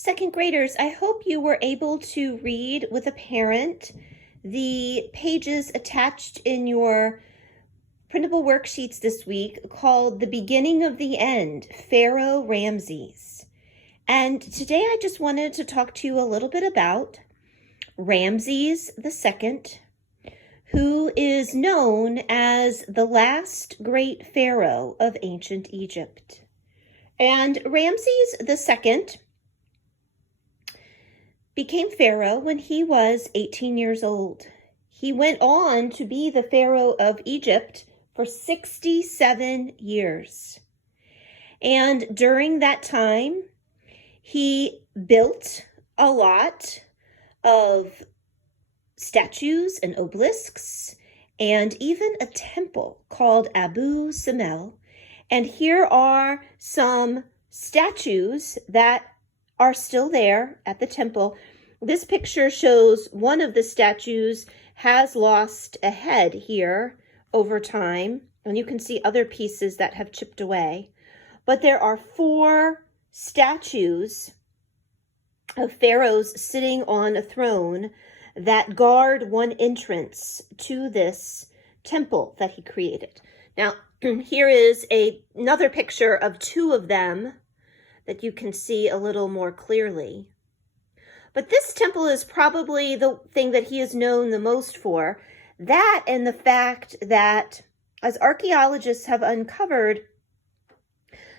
Second graders, I hope you were able to read with a parent the pages attached in your printable worksheets this week called The Beginning of the End, Pharaoh Ramses. And today I just wanted to talk to you a little bit about Ramses II, who is known as the last great pharaoh of ancient Egypt. And Ramses II became pharaoh when he was 18 years old. He went on to be the pharaoh of Egypt for 67 years. And during that time, he built a lot of statues and obelisks, and even a temple called Abu Simbel. And here are some statues that are still there at the temple. This picture shows one of the statues has lost a head here over time, and you can see other pieces that have chipped away. But there are 4 statues of pharaohs sitting on a throne that guard one entrance to this temple that he created. Now, here is another picture of 2 of them that you can see a little more clearly. But this temple is probably the thing that he is known the most for. That and the fact that, as archaeologists have uncovered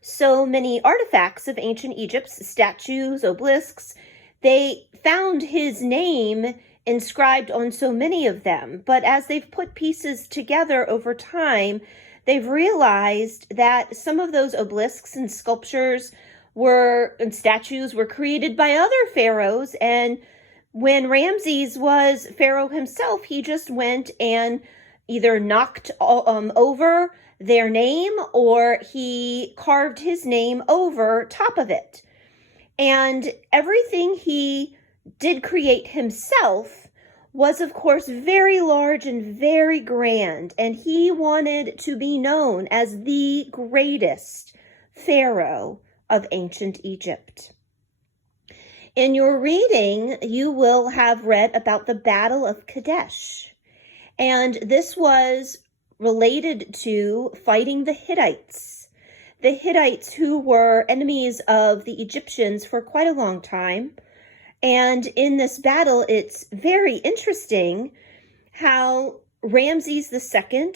so many artifacts of ancient Egypt's statues, obelisks, they found his name inscribed on so many of them. But as they've put pieces together over time, they've realized that some of those obelisks and sculptures and statues were created by other pharaohs. And when Ramses was pharaoh himself, he just went and either knocked over their name or he carved his name over top of it. And everything he did create himself was, of course, very large and very grand. And he wanted to be known as the greatest pharaoh of ancient Egypt. In your reading, you will have read about the Battle of Kadesh. And this was related to fighting the Hittites. The Hittites, who were enemies of the Egyptians for quite a long time. And in this battle, it's very interesting how Ramses II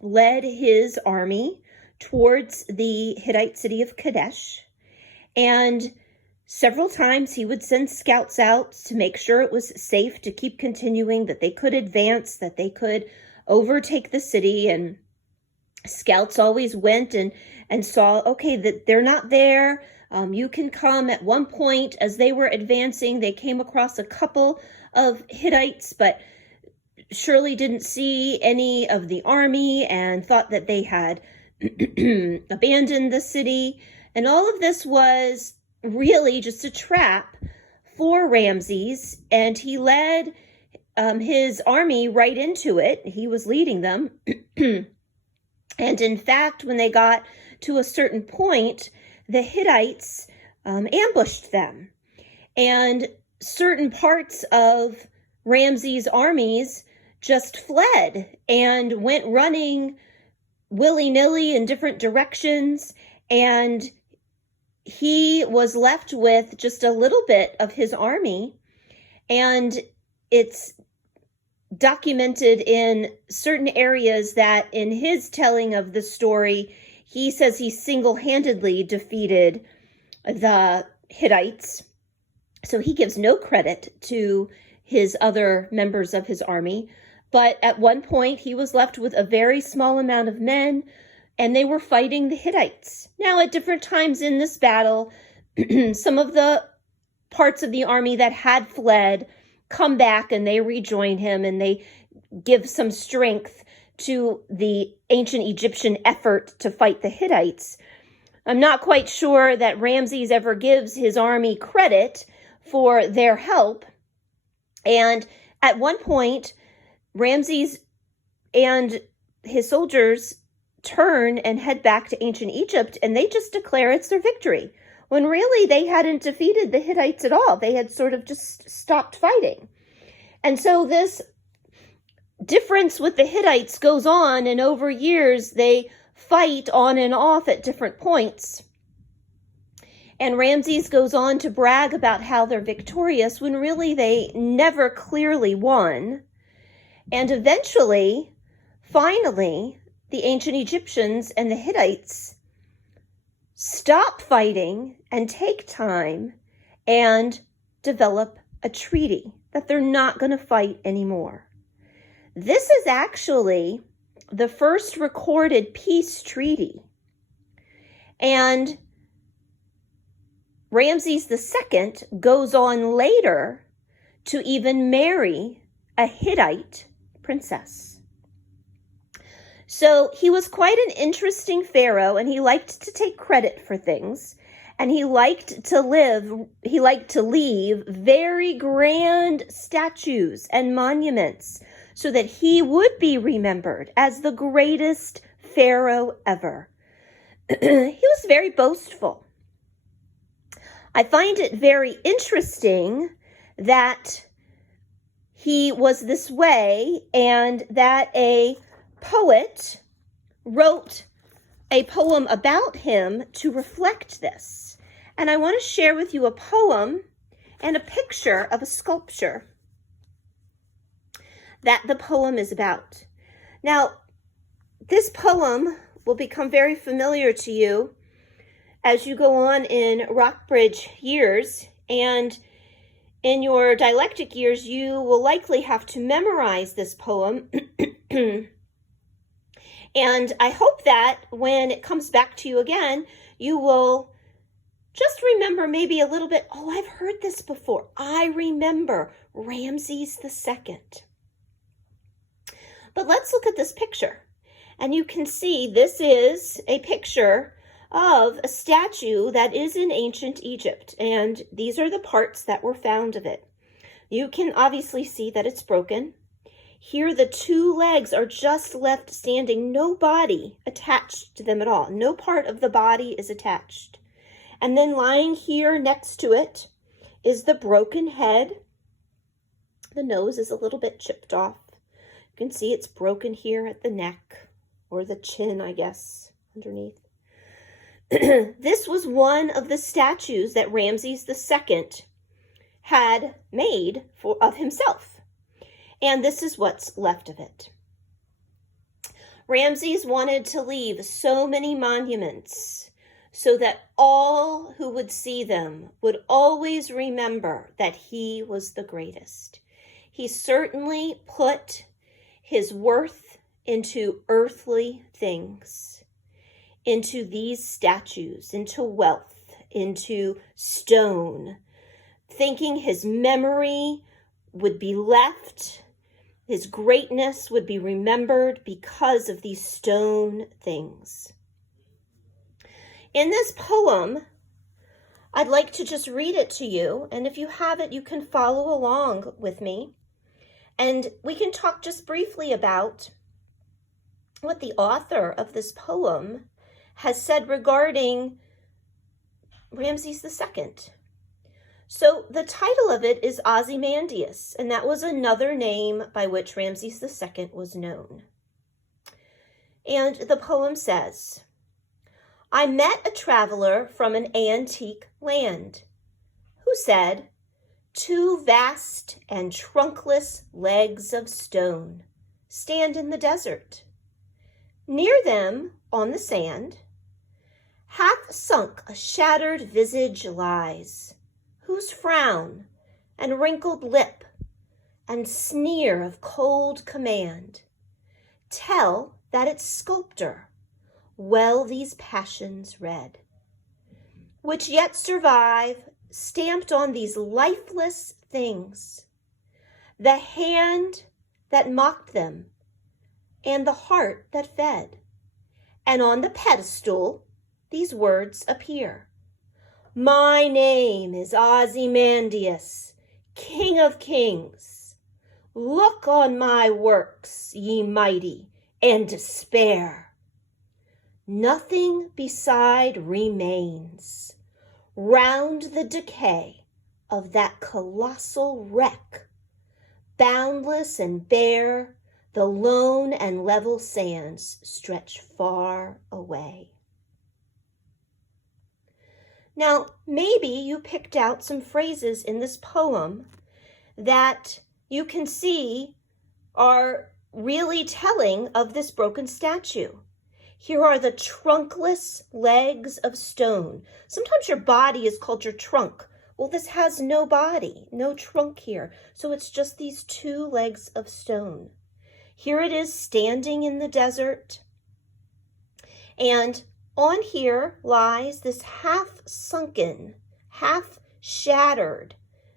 led his army towards the Hittite city of Kadesh. And several times he would send scouts out to make sure it was safe to keep continuing, that they could advance, that they could overtake the city. And scouts always went and saw, okay, that they're not there. You can come. At one point, as they were advancing, they came across a couple of Hittites, but surely didn't see any of the army and thought that they had abandoned the city. And all of this was really just a trap for Ramses, and he led his army right into it. He was leading them. And in fact, when they got to a certain point, the Hittites ambushed them. And certain parts of Ramses' armies just fled and went running willy-nilly in different directions. And he was left with just a little bit of his army. And it's documented in certain areas that in his telling of the story, he says he single-handedly defeated the Hittites. So he gives no credit to his other members of his army. But at one point, he was left with a very small amount of men, and they were fighting the Hittites. Now, at different times in this battle, some of the parts of the army that had fled come back and they rejoin him, and they give some strength to the ancient Egyptian effort to fight the Hittites. I'm not quite sure that Ramses ever gives his army credit for their help. And at one point, Ramses and his soldiers turn and head back to ancient Egypt, and they just declare it's their victory. when really they hadn't defeated the Hittites at all. They had sort of just stopped fighting. And so this difference with the Hittites goes on, and over years they fight on and off at different points. And Ramses goes on to brag about how they're victorious when really they never clearly won. And eventually, finally, the ancient Egyptians and the Hittites stop fighting and take time and develop a treaty that they're not going to fight anymore. This is actually the first recorded peace treaty. And Ramses II goes on later to even marry a Hittite princess. So he was quite an interesting pharaoh, and he liked to take credit for things, and he liked to leave very grand statues and monuments so that he would be remembered as the greatest pharaoh ever. He was very boastful. I find it very interesting that he was this way, and that a poet wrote a poem about him to reflect this. And I want to share with you a poem and a picture of a sculpture that the poem is about. Now, this poem will become very familiar to you as you go on in Rockbridge years, and in your dialectic years, you will likely have to memorize this poem. And I hope that when it comes back to you again, you will just remember maybe a little bit, oh, I've heard this before. I remember Ramses II. But let's look at this picture. And you can see this is a picture of a statue that is in ancient Egypt. And these are the parts that were found of it. You can obviously see that it's broken. Here, the two legs are just left standing, no body attached to them at all. No part of the body is attached. And then lying here next to it is the broken head. The nose is a little bit chipped off. You can see it's broken here at the neck, or the chin, I guess, underneath. This was one of the statues that Ramses II had made of himself. And this is what's left of it. Ramses wanted to leave so many monuments so that all who would see them would always remember that he was the greatest. He certainly put his worth into earthly things, into these statues, into wealth, into stone, thinking his memory would be left. His greatness would be remembered because of these stone things. In this poem, I'd like to just read it to you, and if you have it, you can follow along with me. And we can talk just briefly about what the author of this poem has said regarding Ramses II. So the title of it is Ozymandias, and that was another name by which Ramses II was known. And the poem says, I met a traveler from an antique land who said, 2 vast and trunkless legs of stone stand in the desert. Near them, on the sand, half sunk a shattered visage lies, whose frown and wrinkled lip and sneer of cold command tell that its sculptor well these passions read, which yet survive stamped on these lifeless things, the hand that mocked them and the heart that fed, and on the pedestal these words appear. My name is Ozymandias, King of Kings. Look on my works, ye mighty, and despair. Nothing beside remains. round the decay of that colossal wreck, boundless and bare, the lone and level sands stretch far away. Now, maybe you picked out some phrases in this poem that you can see are really telling of this broken statue. Here are the trunkless legs of stone. Sometimes your body is called your trunk. Well, this has no body, no trunk here. So it's just these two legs of stone. Here it is standing in the desert. And on here lies this half-sunken, half-shattered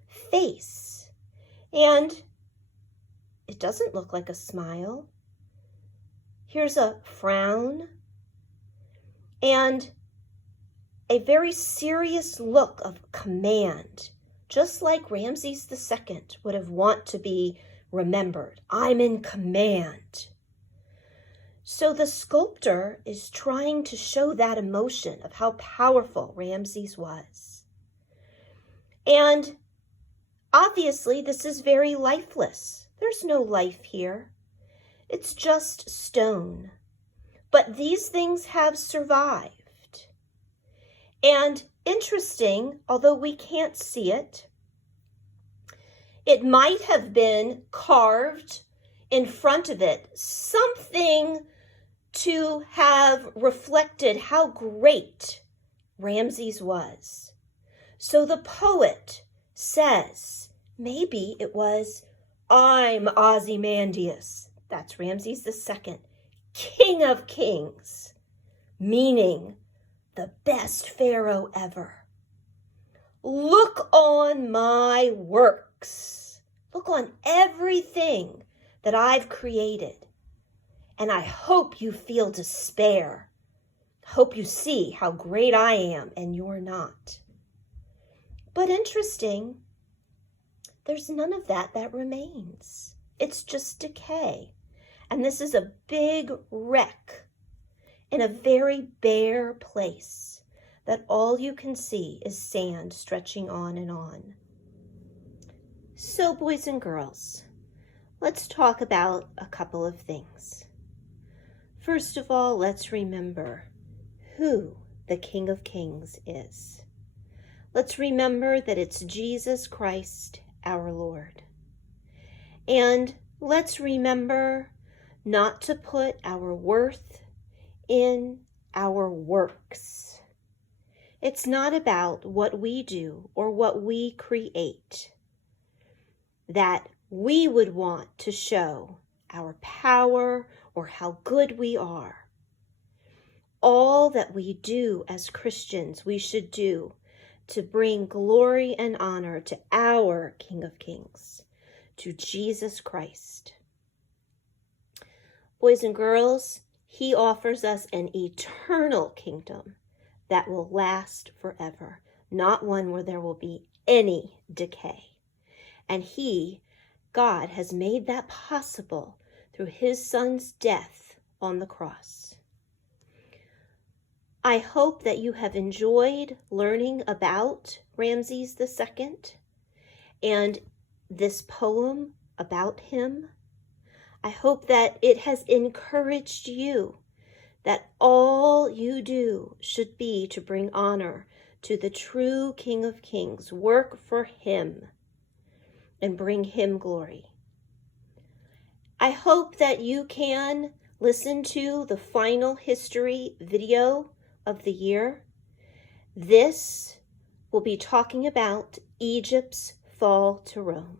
face. And it doesn't look like a smile. Here's a frown and a very serious look of command, just like Ramses II would have want to be remembered. I'm in command. So the sculptor is trying to show that emotion of how powerful Ramses was. And obviously, this is very lifeless. There's no life here. It's just stone. But these things have survived. And interesting, although we can't see it, it might have been carved in front of it, something to have reflected how great Ramses was. So the poet says, maybe it was, I'm Ozymandias. That's Ramses II, King of Kings, meaning the best pharaoh ever. Look on my works. Look on everything that I've created. And I hope you feel despair. Hope you see how great I am and you're not. But interesting, there's none of that remains. It's just decay. And this is a big wreck in a very bare place that all you can see is sand stretching on and on. So, boys and girls, let's talk about a couple of things. First of all, let's remember who the King of Kings is. Let's remember that it's Jesus Christ, our Lord. And let's remember not to put our worth in our works. It's not about what we do or what we create that we would want to show our power or how good we are. All that we do as Christians, we should do to bring glory and honor to our King of Kings, to Jesus Christ. Boys and girls, he offers us an eternal kingdom that will last forever, not one where there will be any decay. And God, has made that possible through his son's death on the cross. I hope that you have enjoyed learning about Ramses II and this poem about him. I hope that it has encouraged you that all you do should be to bring honor to the true King of Kings, work for him, and bring him glory. I hope that you can listen to the final history video of the year. This will be talking about Egypt's fall to Rome.